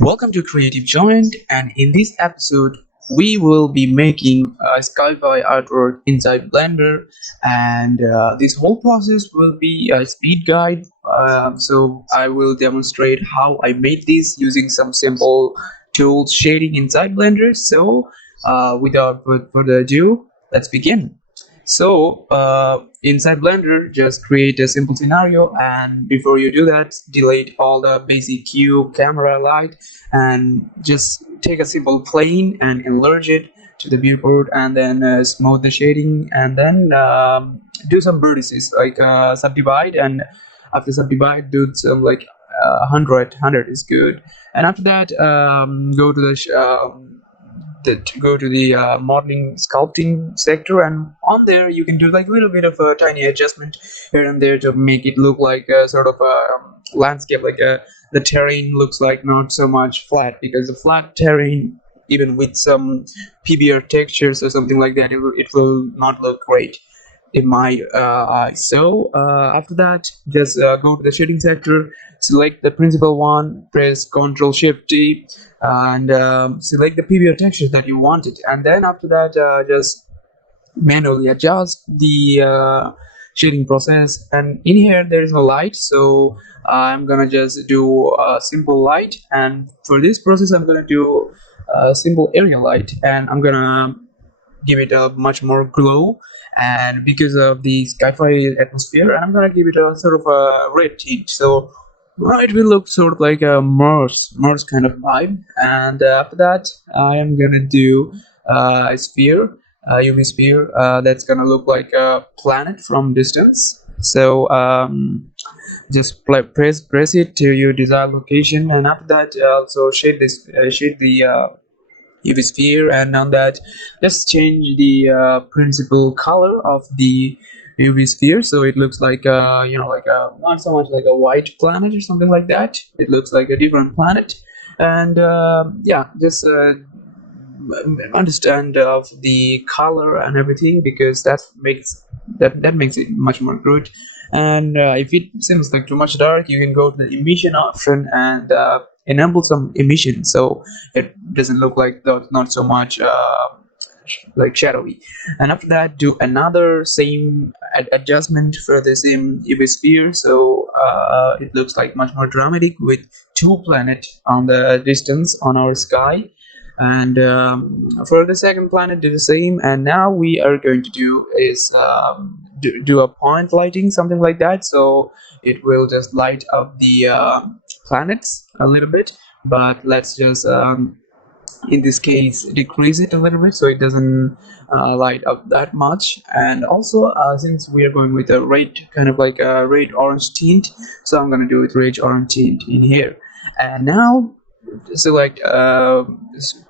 Welcome to Creative Joint, and in this episode, we will be making a Sci-fi artwork inside Blender, and this whole process will be a speed guide. So I will demonstrate how I made this using some simple tools shading inside Blender. So without further ado, let's begin. So inside Blender, just create a simple scenario, and before you do that, delete all the basic cube, camera, light, and just take a simple plane and enlarge it to the viewport, and then smooth the shading, and then do some vertices like subdivide, and after subdivide, do some like 100 is good, and after that go to the modeling sculpting sector, and on there you can do like a little bit of a tiny adjustment here and there to make it look like a sort of a landscape, like the terrain looks like not so much flat, because the flat terrain, even with some PBR textures or something like that, it will not look great in my eyes. So after that, just go to the shading sector, select the principal one, press Ctrl Shift T, and select the PBR textures that you wanted, and then after that just manually adjust the shading process. And in here there is no light, so I'm gonna just do a simple light, and for this process I'm gonna do a simple area light, and I'm gonna give it a much more glow, and because of the sci-fi atmosphere, and I'm gonna give it a sort of a red tint, so it will look sort of like a Mars kind of vibe. And after that I am gonna do a sphere, a UV sphere that's gonna look like a planet from distance. So just press it to your desired location, and after that also shade the UV sphere, and on that just change the principal color of the UV sphere, so it looks like like a not so much like a white planet or something like that. It looks like a different planet, and yeah, just understand of the color and everything, because that makes it much more good. And if it seems like too much dark, you can go to the emission option and enable some emission, so it doesn't look like not so much like shadowy. And after that, do another same adjustment for the same UV sphere, so it looks like much more dramatic with two planets on the distance on our sky. And for the second planet, do the same. And now we are going to do is do a point lighting, something like that, so it will just light up the planets a little bit, but let's just in this case decrease it a little bit so it doesn't light up that much. And also since we are going with a red, kind of like a red orange tint, so I'm going to do it red orange tint in here. And now select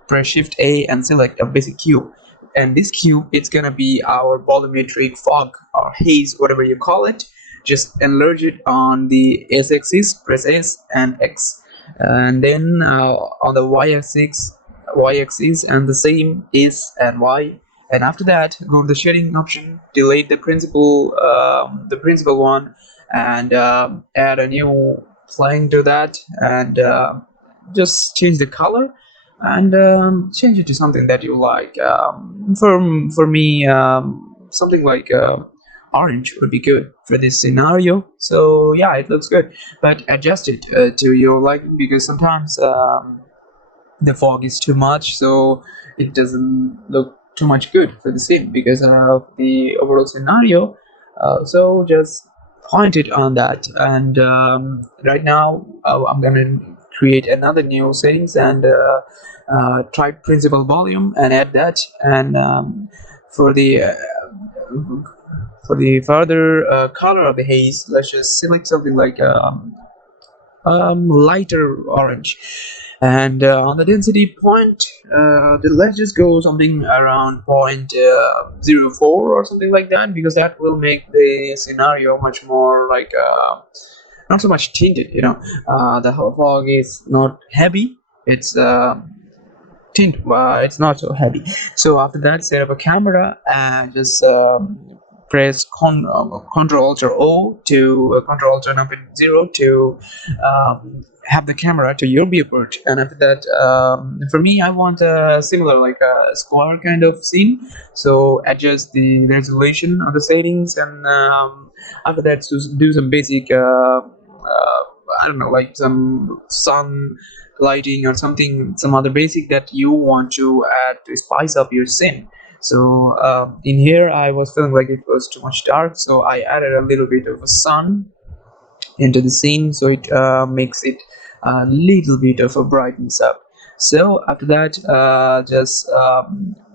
press Shift A and select a basic cube, and this cube, it's gonna be our volumetric fog or haze, whatever you call it. Just enlarge it on the S-axis, press S and X, and then on the y-axis and the same S and Y. And after that, go to the shading option, delete the principal one, and add a new plane to that, and just change the color, and change it to something that you like. For me, something like orange would be good for this scenario. So yeah, it looks good, but adjust it to your liking, because sometimes the fog is too much, so it doesn't look too much good for the scene because of the overall scenario. So just point it on that, and right now I'm gonna create another new settings, and try principal volume and add that. And for the further color of the haze, let's just select something like lighter orange. And on the density point, let's just go something around 0.04 or something like that, because that will make the scenario much more like not so much tinted. The fog is not heavy, it's tint, it's not so heavy. So after that, set up a camera and just press Control Alt O to Control Alt number 0 to have the camera to your viewport. And after that, for me, I want a similar like a square kind of scene. So adjust the resolution of the settings, and after that, do some basic. I don't know, like some sun lighting or something, some other basic that you want to add to spice up your scene. So in here, I was feeling like it was too much dark, so I added a little bit of a sun into the scene, so it makes it a little bit of a brightness up. So after that, just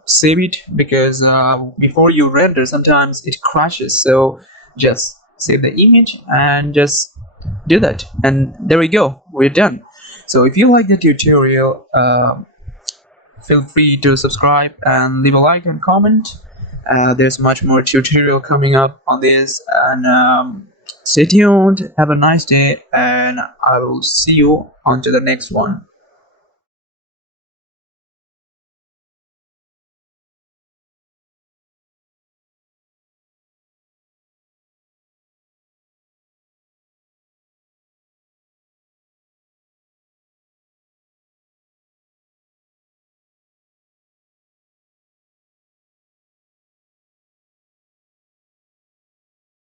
save it, because before you render, sometimes it crashes. So just save the image and just do that, and there we go, we're done. So if you like the tutorial, feel free to subscribe and leave a like and comment. There's much more tutorial coming up on this, and stay tuned, have a nice day, and I will see you on to the next one.